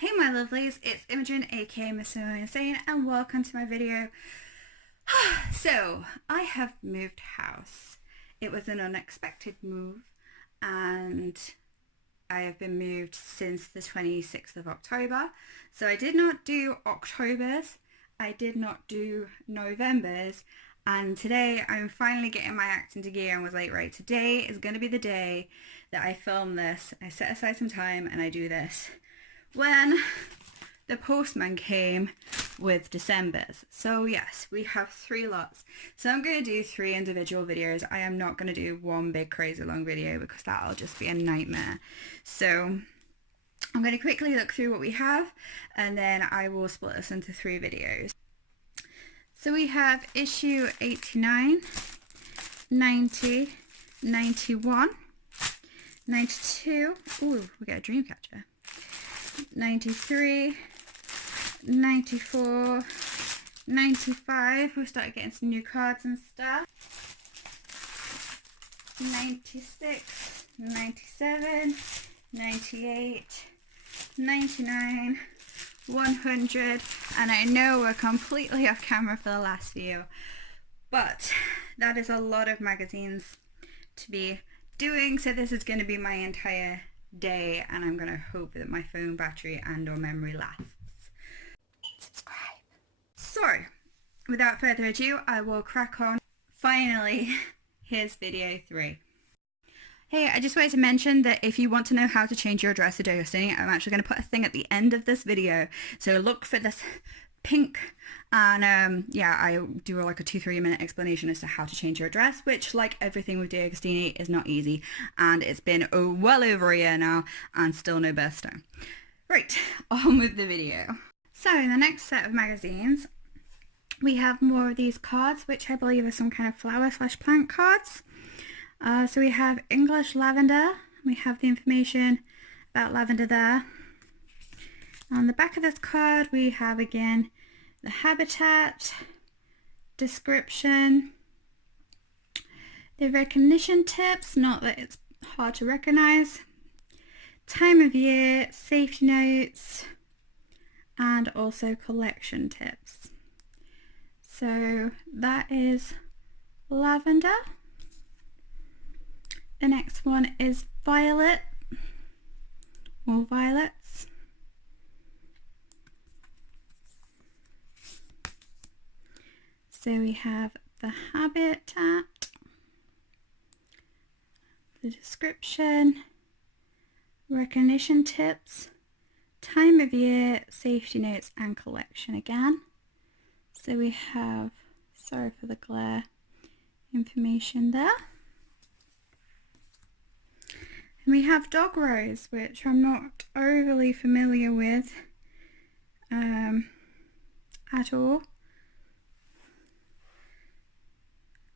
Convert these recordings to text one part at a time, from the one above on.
Hey my lovelies, it's Imogen aka missimoinsane and welcome to my video. So, I have moved house. It was an unexpected move and I have been moved since the 26th of October. So I did not do October's, I did not do November's, and today I'm finally getting my act into gear and was like, right, today is going to be the day that I film this. I set aside some time and I do this. When the postman came with December's. So yes, we have 3 lots. So I'm going to do 3 individual videos. I am not going to do one big crazy long video because that'll just be a nightmare. So I'm going to quickly look through what we have and then I will split this into 3 videos. So we have issue 89, 90, 91, 92. Ooh, we got a dream catcher. 93, 94, 95, we started getting some new cards and stuff, 96, 97, 98, 99, 100, and I know we're completely off camera for the last few, but that is a lot of magazines to be doing, so this is going to be my entire day and I'm going to hope that my phone battery and or memory lasts. Subscribe. So, without further ado, I will crack on. Finally, here's video 3. Hey, I just wanted to mention that if you want to know how to change your address to destiny, I'm actually going to put a thing at the end of this video. So look for this pink and yeah, I do like a 2-3 minute explanation as to how to change your address, which like everything with D'Agostini is not easy, and it's been well over a year now and still no birthstone. Right, on with the video. So in the next set of magazines we have more of these cards, which I believe are some kind of flower/plant cards. So we have English lavender, we have the information about lavender there. On the back of this card we have again the habitat, description, the recognition tips, not that it's hard to recognize, time of year, safety notes, and also collection tips. So that is lavender. The next one is violet, or violets. So we have the habitat, the description, recognition tips, time of year, safety notes, and collection again. So we have, sorry for the glare, information there. And we have dog rose, which I'm not overly familiar with at all.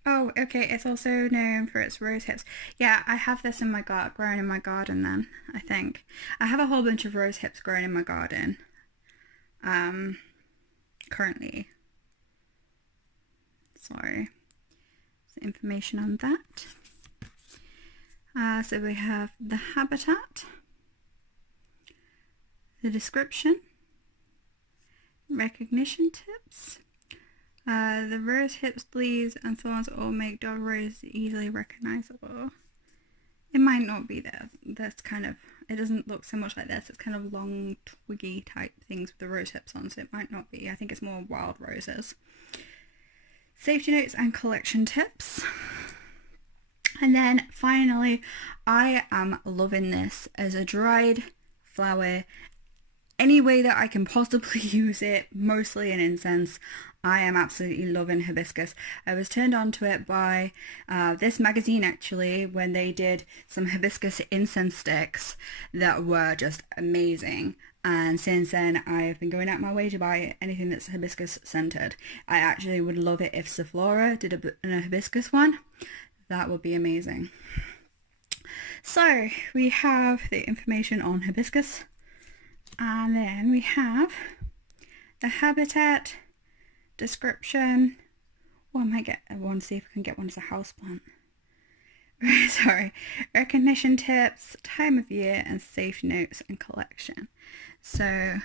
Oh, okay, it's also known for its rose hips. Yeah, I have this in my garden, growing in my garden then, I think. I have a whole bunch of rose hips growing in my garden, currently. So, information on that. So we have the habitat, the description, recognition tips, the rose hips, leaves, and thorns all make dog rose easily recognizable. It might not be there. That's kind of, it doesn't look so much like this. It's kind of long, twiggy type things with the rose hips on, so it might not be. I think it's more wild roses. Safety notes and collection tips. And then finally, I am loving this as a dried flower. Any way that I can possibly use it, mostly in incense. I am absolutely loving hibiscus. I was turned on to it by this magazine actually, when they did some hibiscus incense sticks that were just amazing. And since then I've been going out my way to buy anything that's hibiscus scented. I actually would love it if Sephora did a hibiscus one. That would be amazing. So we have the information on hibiscus. And then we have the habitat, description. Oh, I might get one, see if I can get one as a houseplant. sorry, recognition tips, time of year, and safety notes and collection. So,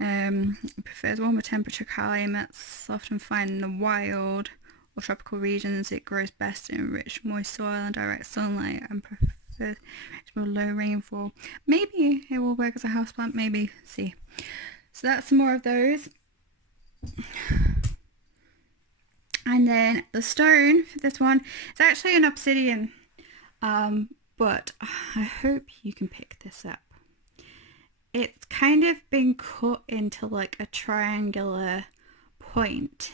it prefers warmer temperature climates, often found in the wild or tropical regions. It grows best in rich, moist soil and direct sunlight, and prefers low rainfall. Maybe it will work as a houseplant, maybe. See. So that's some more of those. And then the stone for this one, it's actually an obsidian, but I hope you can pick this up. It's kind of been cut into like a triangular point,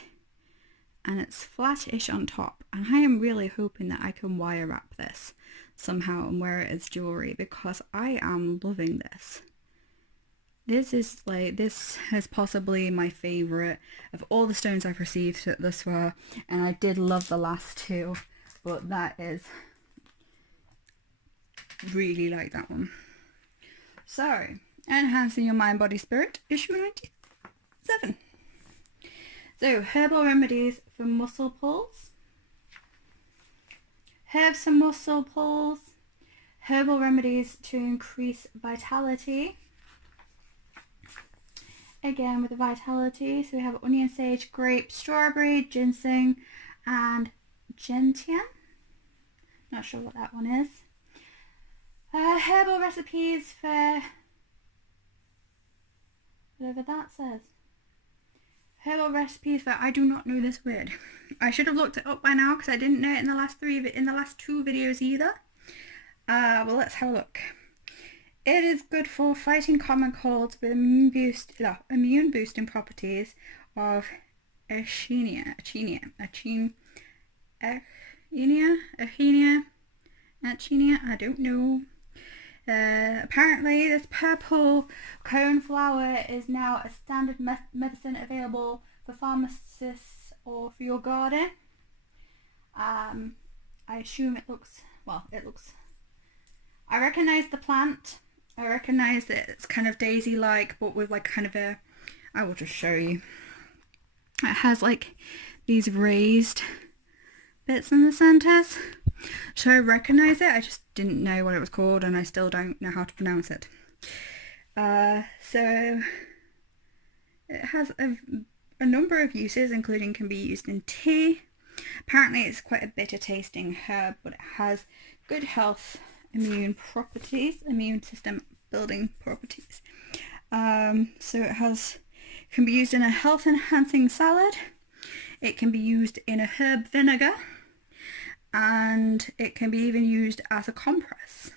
and it's flattish on top, and I am really hoping that I can wire wrap this somehow and wear it as jewelry, because I am loving this. This is possibly my favourite of all the stones I've received thus far, and I did love the last two, but that is, really like that one. So, Enhancing Your Mind, Body, Spirit, issue 97. So, Herbal Remedies for Muscle Pulls. Herbs for muscle pulls. Herbal remedies to increase vitality. Again with the vitality, so we have onion, sage, grape, strawberry, ginseng, and gentian. Not sure what that one is. Herbal recipes for whatever that says. Herbal recipes for, I do not know this word. I should have looked it up by now because I didn't know it in the last two videos either. Well, let's have a look. It is good for fighting common colds with immune boosting properties of Achenia, I don't know. Apparently this purple coneflower is now a standard medicine available for pharmacists or for your garden. I assume it looks, I recognise the plant. I recognise that it's kind of daisy-like, but with like kind of a, I will just show you. It has like these raised bits in the centres. So I recognise it, I just didn't know what it was called, and I still don't know how to pronounce it. So it has a number of uses, including can be used in tea. Apparently it's quite a bitter tasting herb, but it has good health, immune system building properties. So it can be used in a health enhancing salad. It can be used in a herb vinegar, and it can be even used as a compress.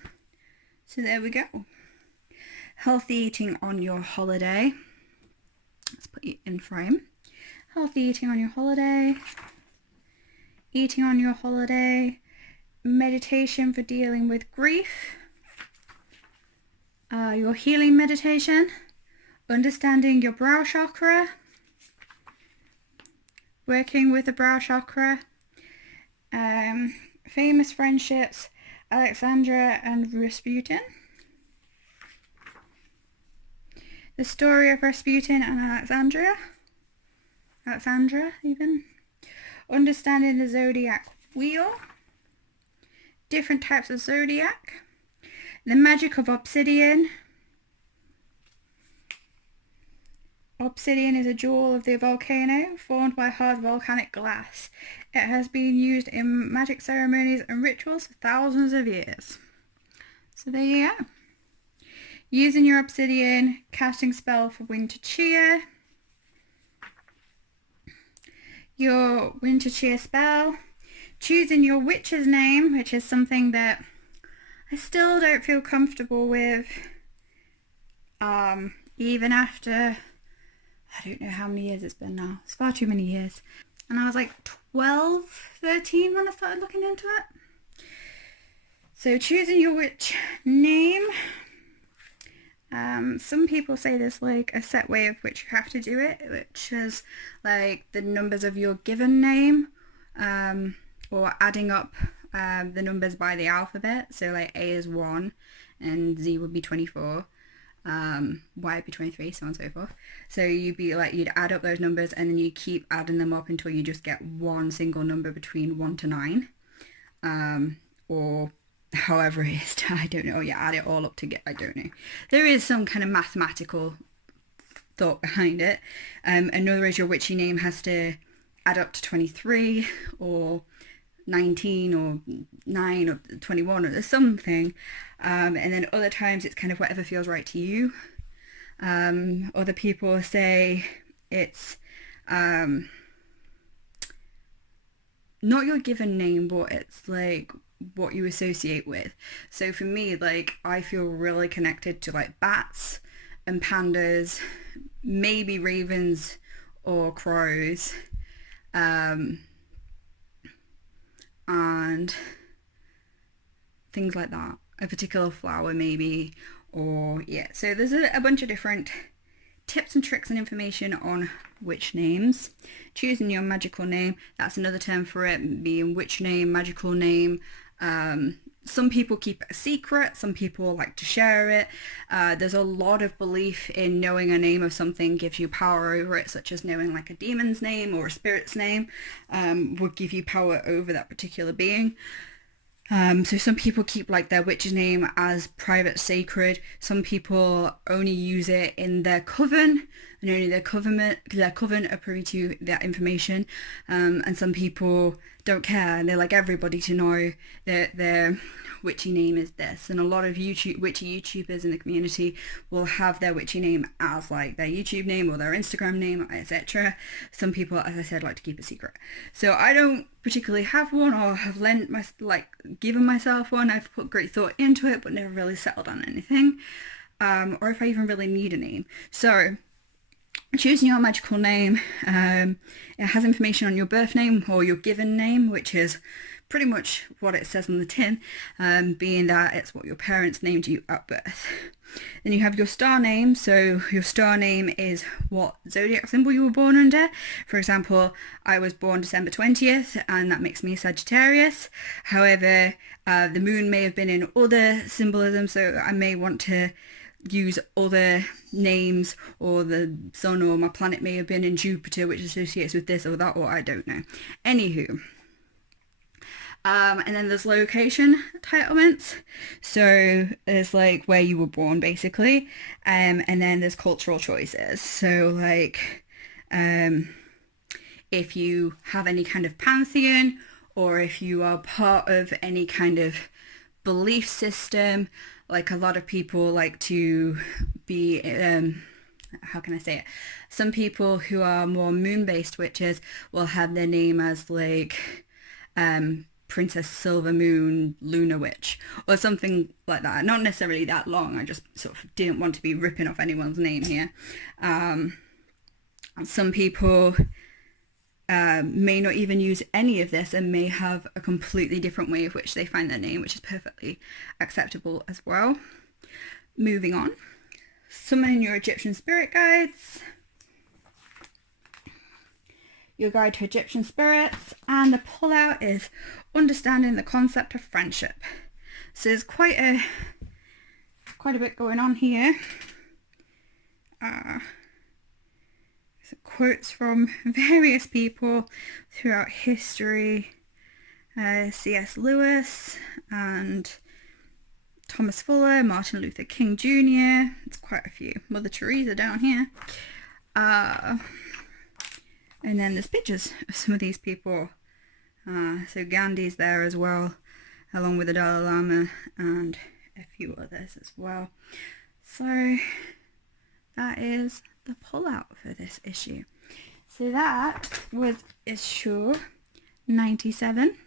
So there we go. Healthy eating on your holiday. Let's put you in frame. Healthy eating on your holiday. Eating on your holiday. Meditation for dealing with grief. Your healing meditation. Understanding your brow chakra. Working with the brow chakra. Famous friendships, Alexandra and Rasputin. The story of Rasputin and Alexandra even. Understanding the zodiac wheel. Different types of zodiac. The magic of obsidian. Obsidian is a jewel of the volcano, formed by hard volcanic glass. It has been used in magic ceremonies and rituals for thousands of years. So there you go. Using your obsidian, casting spell for winter cheer. Your winter cheer spell. Choosing your witch's name, which is something that I still don't feel comfortable with. Even after, I don't know how many years it's been now. It's far too many years. And I was like 12, 13 when I started looking into it. So choosing your witch name. Some people say there's like a set way of which you have to do it, which is like the numbers of your given name, or adding up the numbers by the alphabet. So like A is 1 and Z would be 24. Y would be 23, so on and so forth. So you'd add up those numbers, and then you keep adding them up until you just get one single number between 1 to 9. or however it is, I don't know, you add it all up together, I don't know. There is some kind of mathematical thought behind it. Another is your witchy name has to add up to 23 or 19 or 9 or 21 or something, and then other times it's kind of whatever feels right to you. Other people say it's not your given name, but it's like what you associate with. So for me, like, I feel really connected to like bats and pandas, maybe ravens or crows, and things like that. A particular flower maybe, or yeah. So there's a bunch of different tips and tricks and information on witch names. Choosing your magical name, that's another term for it, being witch name, magical name. Some people keep it a secret, some people like to share it. There's a lot of belief in knowing a name of something gives you power over it, such as knowing like a demon's name or a spirit's name would give you power over that particular being. So some people keep like their witch's name as private, sacred. Some people only use it in their coven, and only their coven are privy to that information. And some people don't care, and they like everybody to know that their witchy name is this. And a lot of witchy YouTubers in the community will have their witchy name as like their YouTube name or their Instagram name, etc. Some people, as I said, like to keep it secret. So I don't particularly have one, or have given myself one. I've put great thought into it, but never really settled on anything, or if I even really need a name. So choosing your magical name, it has information on your birth name or your given name, which is pretty much what it says on the tin, being that it's what your parents named you at birth. Then you have your star name. So your star name is what zodiac symbol you were born under. For example, I was born December 20th, and that makes me Sagittarius. However, the moon may have been in other symbolism, so I may want to use other names, or the sun or my planet may have been in Jupiter, which associates with this or that, or I don't know. Anywho. And then there's location entitlements. So there's like where you were born basically. And then there's cultural choices. So like if you have any kind of pantheon, or if you are part of any kind of belief system, like a lot of people like to be, how can I say it? Some people who are more moon-based witches will have their name as like, Princess Silver Moon Lunar Witch or something like that. Not necessarily that long, I just sort of didn't want to be ripping off anyone's name here. Some people may not even use any of this and may have a completely different way of which they find their name, which is perfectly acceptable as well. Moving on. Summoning your Egyptian spirit guides. Your guide to Egyptian spirits, and the pullout is understanding the concept of friendship. So there's quite a bit going on here. Quotes from various people throughout history, C.S. Lewis and Thomas Fuller, Martin Luther King Jr. It's quite a few. Mother Teresa down here. And then there's pictures of some of these people. So Gandhi's there as well, along with the Dalai Lama and a few others as well. So that is the pullout for this issue. So that was issue 97.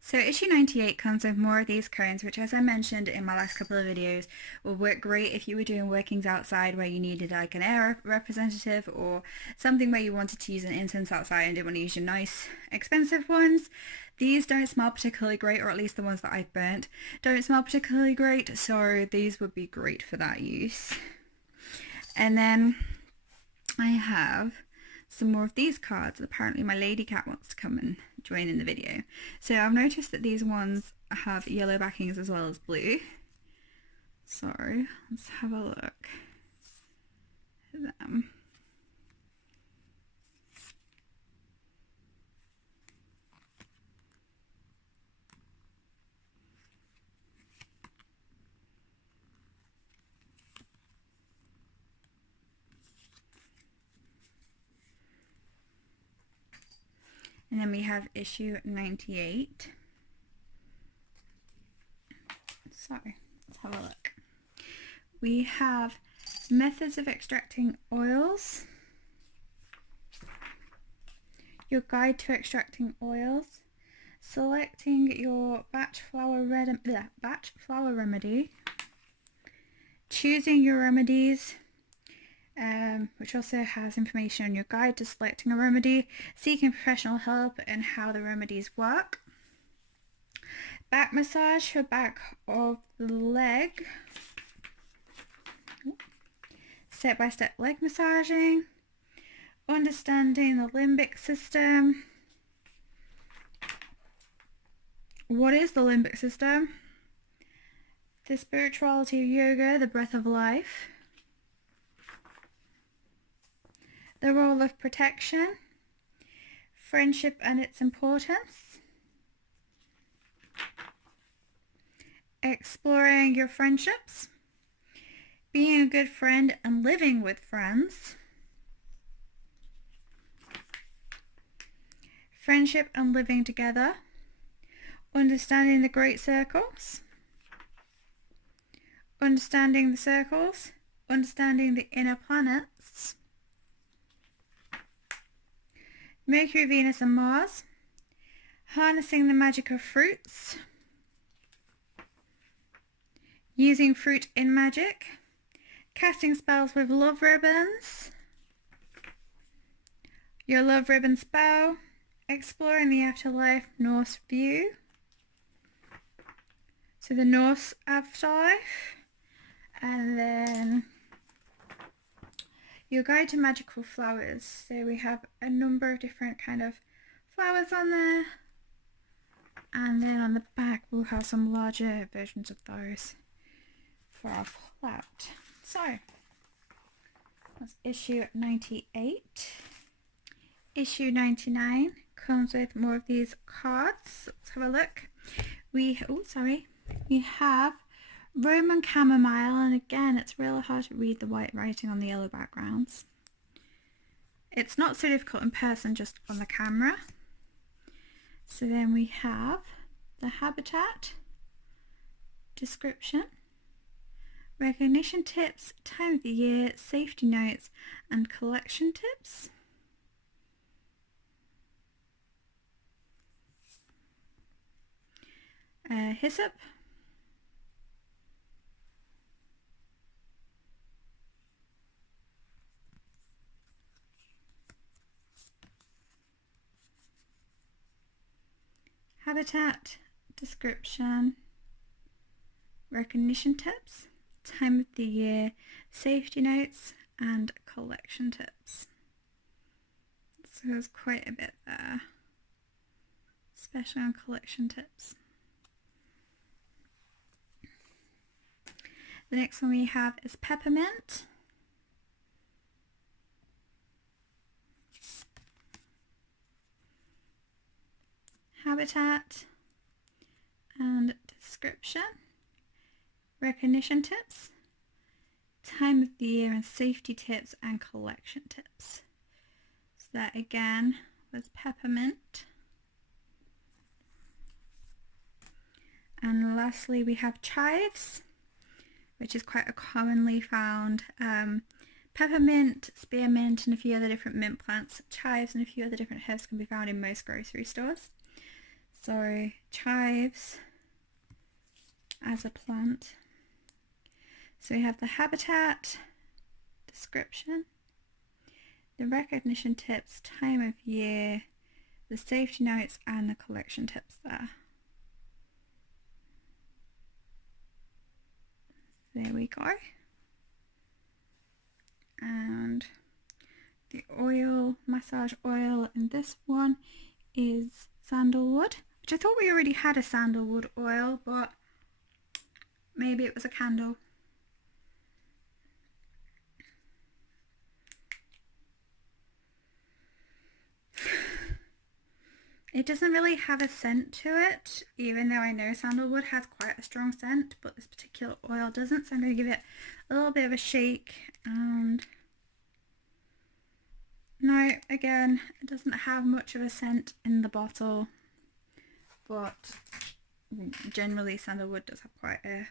So issue 98 comes with more of these cones, which, as I mentioned in my last couple of videos, will work great if you were doing workings outside where you needed like an air representative, or something where you wanted to use an incense outside and didn't want to use your nice expensive ones. These don't smell particularly great, or at least the ones that I've burnt don't smell particularly great, so these would be great for that use. And then I have some more of these cards. Apparently my lady cat wants to come and join in the video. So I've noticed that these ones have yellow backings as well as blue. So let's have a look at them. And then we have issue 98. So let's have a look. We have methods of extracting oils, your guide to extracting oils, selecting your batch flower remedy, choosing your remedies, which also has information on your guide to selecting a remedy, seeking professional help and how the remedies work, back massage for back of the leg, step-by-step leg massaging, understanding the limbic system. What is the limbic system? The spirituality of yoga, the breath of life, the role of protection, friendship and its importance, exploring your friendships, being a good friend and living with friends, friendship and living together, understanding the great circles, understanding the circles, understanding the inner planets, Mercury, Venus and Mars, harnessing the magic of fruits, using fruit in magic, casting spells with love ribbons, your love ribbon spell, exploring the afterlife Norse view, so the Norse afterlife, and then your guide to magical flowers. So we have a number of different kind of flowers on there, and then on the back we'll have some larger versions of those for our clout. So that's issue 98. Issue 99 comes with more of these cards. Let's have a look. We have Roman chamomile, and again it's really hard to read the white writing on the yellow backgrounds. It's not so difficult in person, just on the camera. So then we have the habitat, description, recognition tips, time of the year, safety notes and collection tips. Hyssop, habitat, description, recognition tips, time of the year, safety notes and collection tips. So there's quite a bit there, especially on collection tips. The next one we have is Peppermint. Habitat and description, recognition tips, time of the year and safety tips and collection tips. So that again was Peppermint. And lastly we have Chives, which is quite a commonly found peppermint, spearmint and a few other different mint plants. Chives and a few other different herbs can be found in most grocery stores. So chives as a plant. So we have the habitat, description, the recognition tips, time of year, the safety notes and the collection tips there. There we go. And the oil, massage oil in this one is sandalwood, which I thought we already had a sandalwood oil, but maybe it was a candle. It doesn't really have a scent to it, even though I know sandalwood has quite a strong scent, but this particular oil doesn't, so I'm going to give it a little bit of a shake and Now, again, it doesn't have much of a scent in the bottle, but generally sandalwood does have quite a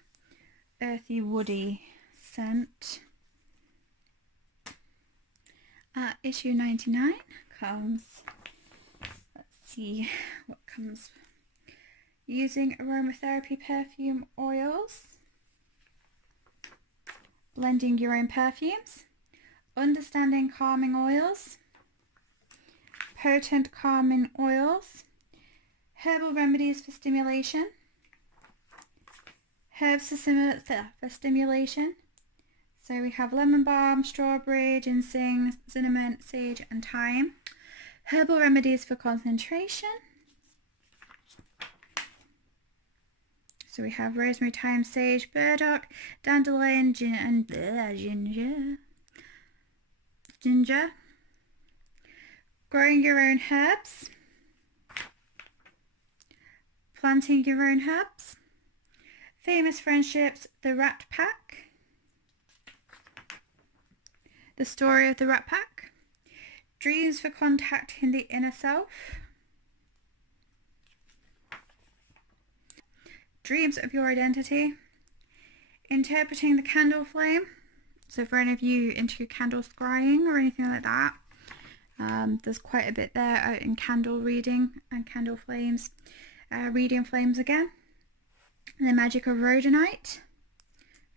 earthy, woody scent. Issue 99 comes, let's see what comes, using aromatherapy perfume oils, blending your own perfumes, understanding calming oils, potent calming oils, herbal remedies for stimulation, herbs for stimulation. So we have lemon balm, strawberry, ginseng, cinnamon, sage and thyme. Herbal remedies for concentration. So we have rosemary, thyme, sage, burdock, dandelion, ginger. Growing your own herbs. Planting your own herbs. Famous friendships, the Rat Pack. The story of the Rat Pack. Dreams for contacting the inner self. Dreams of your identity. Interpreting the candle flame. So for any of you into candle scrying or anything like that, there's quite a bit there out in candle reading and candle flames. Reading flames again. The magic of rhodonite,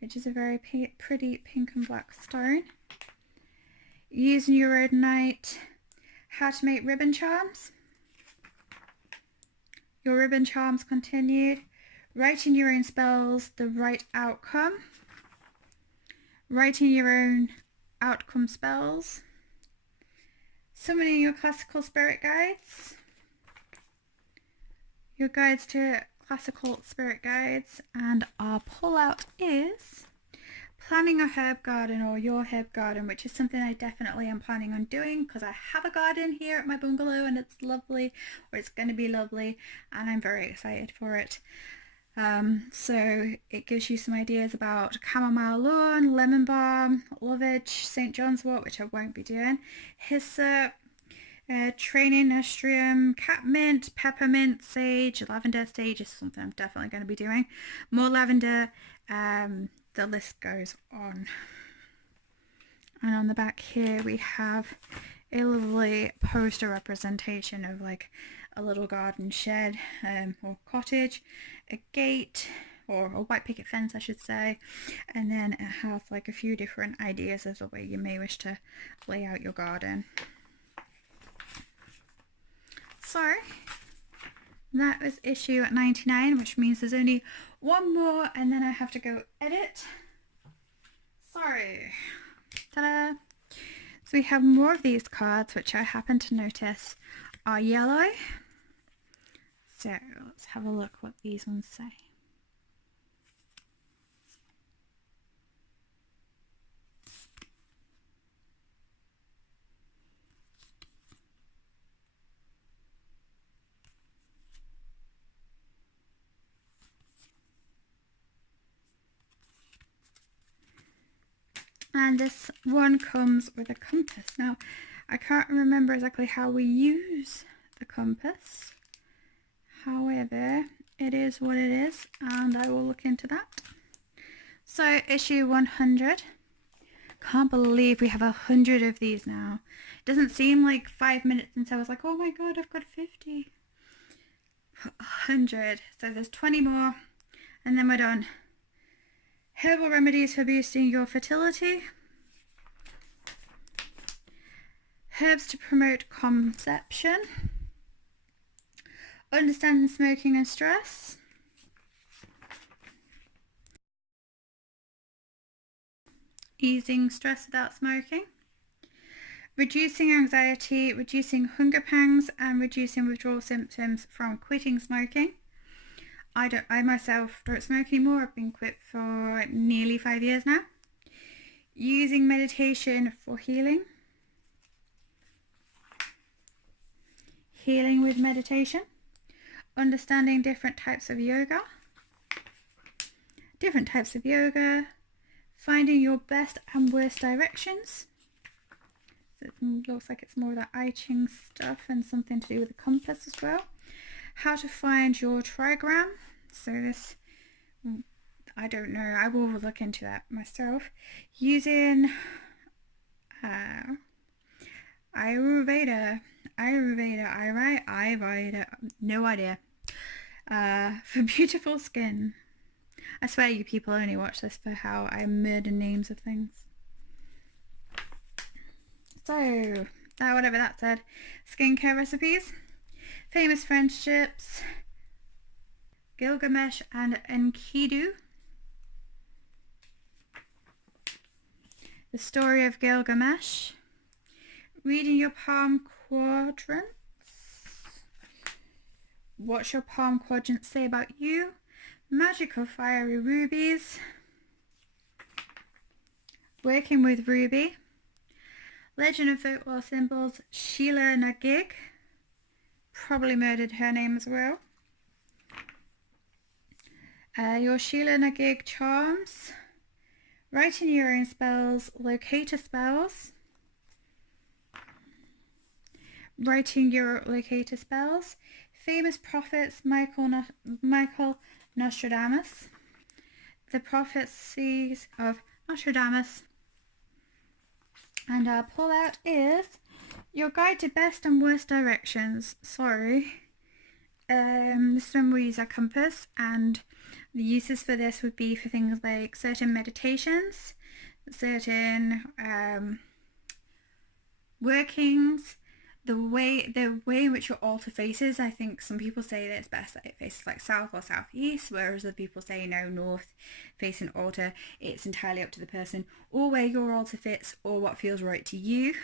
which is a very pretty pink and black stone. Using your rhodonite, how to make ribbon charms. Your ribbon charms continued. Writing your own spells, the right outcome. Writing your own outcome spells. Summoning your classical spirit guides. Your guides to classical spirit guides. And our pullout is planning a herb garden or your herb garden, which is something I definitely am planning on doing because I have a garden here at my bungalow and it's lovely, or it's going to be lovely, and I'm very excited for it. So it gives you some ideas about chamomile lawn, lemon balm, lovage, St. John's wort, which I won't be doing, hyssop, training nasturtium, catmint, peppermint, sage, lavender. Sage is something I'm definitely going to be doing. More lavender. The list goes on. And on the back here we have a lovely poster representation of like a little garden shed or cottage, a gate, or a white picket fence I should say, and then it has like a few different ideas of the way you may wish to lay out your garden. So that was issue 99, which means there's only one more and then I have to go edit. Sorry. Ta-da! So we have more of these cards, which I happen to notice are yellow. So let's have a look what these ones say. And this one comes with a compass. Now, I can't remember exactly how we use the compass. However, it is what it is, and I will look into that. So, issue 100. Can't believe we have 100 of these now. It doesn't seem like 5 minutes since I was like, oh my god, I've got 50. 100. So there's 20 more, and then we're done. Herbal remedies for boosting your fertility. Herbs to promote conception. Understanding smoking and stress. Easing stress without smoking. Reducing anxiety, reducing hunger pangs, and reducing withdrawal symptoms from quitting smoking. I myself don't smoke anymore. I've been quit for nearly 5 years now. Using meditation for healing. Healing with meditation. Understanding different types of yoga. Different types of yoga. Finding your best and worst directions. It looks like it's more of that I Ching stuff and something to do with the compass as well. How to find your trigram. So this, I don't know, I will look into that myself. Using Ayurveda, no idea. For beautiful skin. I swear you people only watch this for how I murder names of things. So, whatever that said, skincare recipes, famous friendships, Gilgamesh and Enkidu, the story of Gilgamesh, reading your palm quadrants, what's your palm quadrants say about you, magical fiery rubies, working with Ruby, legend of folklore symbols, Sheila Nagig, probably murdered her name as well. Your Sheila Nagig charms, writing your own spells, locator spells, writing your locator spells, famous prophets, Michael Nostradamus, the prophecies of Nostradamus, and our pullout is your guide to best and worst directions. Sorry. This one we use our compass, and the uses for this would be for things like certain meditations, certain workings, the way in which your altar faces. I think some people say that it's best that it faces like south or southeast, whereas other people say no, north facing altar. It's entirely up to the person, or where your altar fits, or what feels right to you.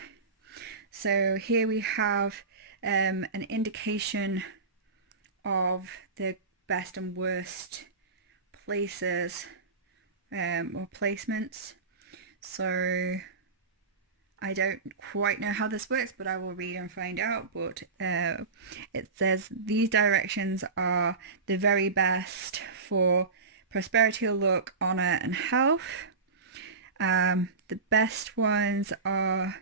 So here we have an indication of the best and worst places or placements. So I don't quite know how this works, but I will read and find out. But it says these directions are the very best for prosperity, luck, honor, and health. The best ones are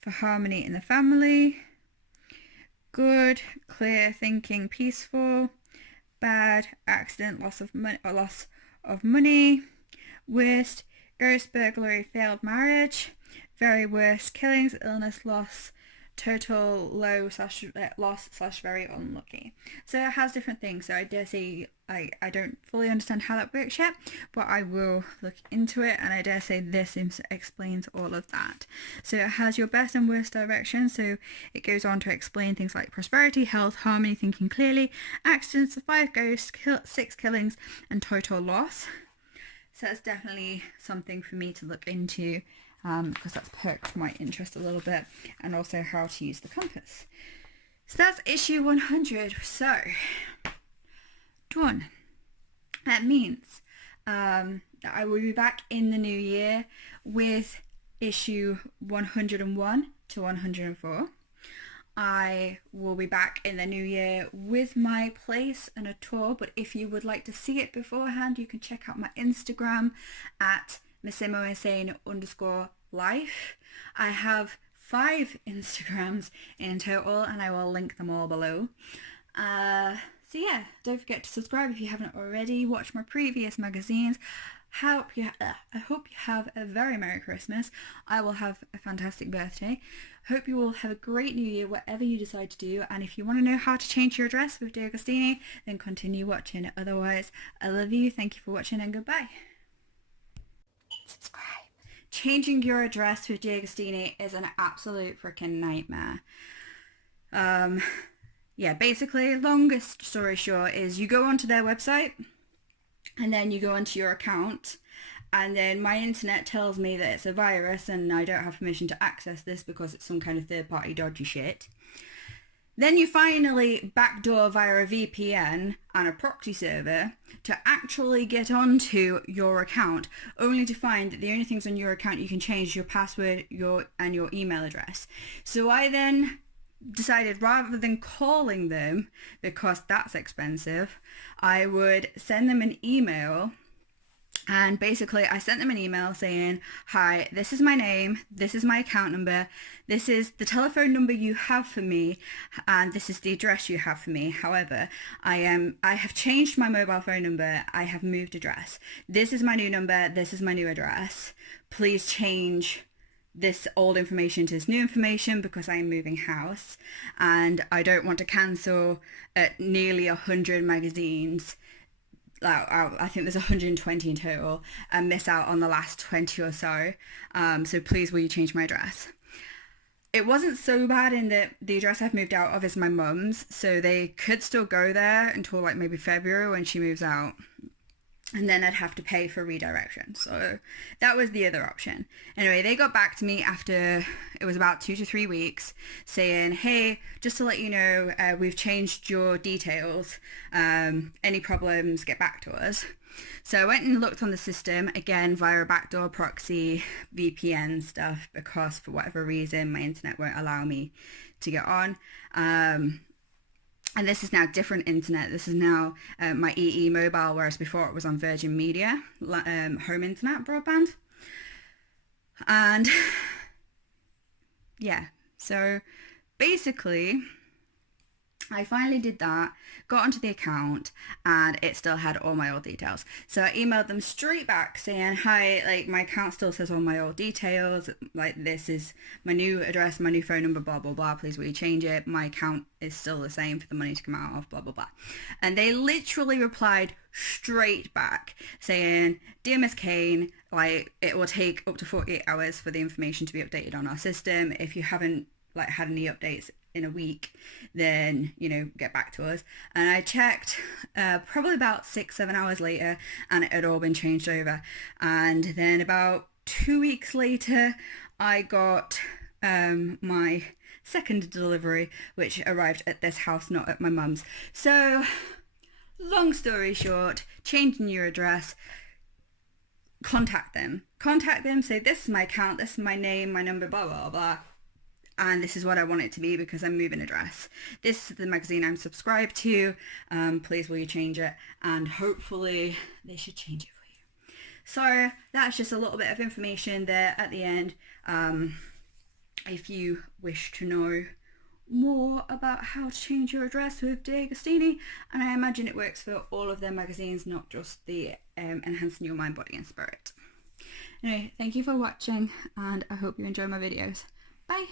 for harmony in the family, good, clear thinking, peaceful, bad, accident, loss of money, worst, ghost, burglary, failed marriage, very worst, killings, illness, loss, total low / loss / very unlucky. So it has different things. So I dare say I don't fully understand how that works yet, but I will look into it, and I dare say this explains all of that. So it has your best and worst direction. So it goes on to explain things like prosperity, health, harmony, thinking clearly, accidents, 5 ghosts, 6 killings, and total loss. So that's definitely something for me to look into, because that's perked my interest a little bit, and also how to use the compass. So that's issue 100. So done. That means that I will be back in the new year with issue 101 to 104. I will be back in the new year with my place and a tour, but if you would like to see it beforehand, you can check out my Instagram at missimoinsane_life. I have 5 Instagrams in total, and I will link them all below. So yeah, don't forget to subscribe if you haven't already. Watch my previous magazines. I hope you have a very Merry Christmas. I will have a fantastic birthday. Hope you all have a great new year, whatever you decide to do. And if you want to know how to change your address with D'Agostini, then continue watching. Otherwise, I love you. Thank you for watching, and goodbye. Subscribe. Changing your address with D'Agostini is an absolute freaking nightmare. Yeah, basically, longest story short is you go onto their website, and then you go onto your account, and then my internet tells me that it's a virus and I don't have permission to access this because it's some kind of third-party dodgy shit. Then you finally backdoor via a VPN and a proxy server to actually get onto your account, only to find that the only things on your account you can change is your password, and your email address. So I then decided, rather than calling them, because that's expensive, I would send them an email And basically I sent them an email saying, hi, this is my name, this is my account number, this is the telephone number you have for me, and this is the address you have for me. However, I have changed my mobile phone number, I have moved address. This is my new number, this is my new address. Please change this old information to this new information because I am moving house, and I don't want to cancel at nearly 100 magazines. I think there's 120 in total, and miss out on the last 20 or so. So please, will you change my address? It wasn't so bad in that the address I've moved out of is my mum's, so they could still go there until like maybe February when she moves out. And then I'd have to pay for redirection. So that was the other option. Anyway, they got back to me after it was about 2 to 3 weeks saying, hey, just to let you know, we've changed your details. Any problems, get back to us. So I went and looked on the system, again, via a backdoor proxy, VPN stuff, because for whatever reason, my internet won't allow me to get on. And this is now different internet. This is now my EE mobile, whereas before it was on Virgin Media, home internet broadband. And yeah, so basically I finally did that, got onto the account, and it still had all my old details. So I emailed them straight back saying, hi, like my account still says all my old details, like this is my new address, my new phone number, blah, blah, blah, please will you change it? My account is still the same for the money to come out of, blah, blah, blah. And they literally replied straight back saying, dear Miss Kane, like it will take up to 48 hours for the information to be updated on our system. If you haven't like had any updates in a week, then get back to us. And I checked probably about 6-7 hours later, and it had all been changed over. And then about 2 weeks later I got my second delivery, which arrived at this house, not at my mum's. So long story short, changing your address, contact them, say this is my account, this is my name, my number, blah blah blah, and this is what I want it to be because I'm moving address. This is the magazine I'm subscribed to. Please will you change it? And hopefully they should change it for you. So that's just a little bit of information there at the end. If you wish to know more about how to change your address with D'Agostini, and I imagine it works for all of their magazines, not just the Enhancing Your Mind, Body and Spirit. Anyway, thank you for watching, and I hope you enjoy my videos. Bye!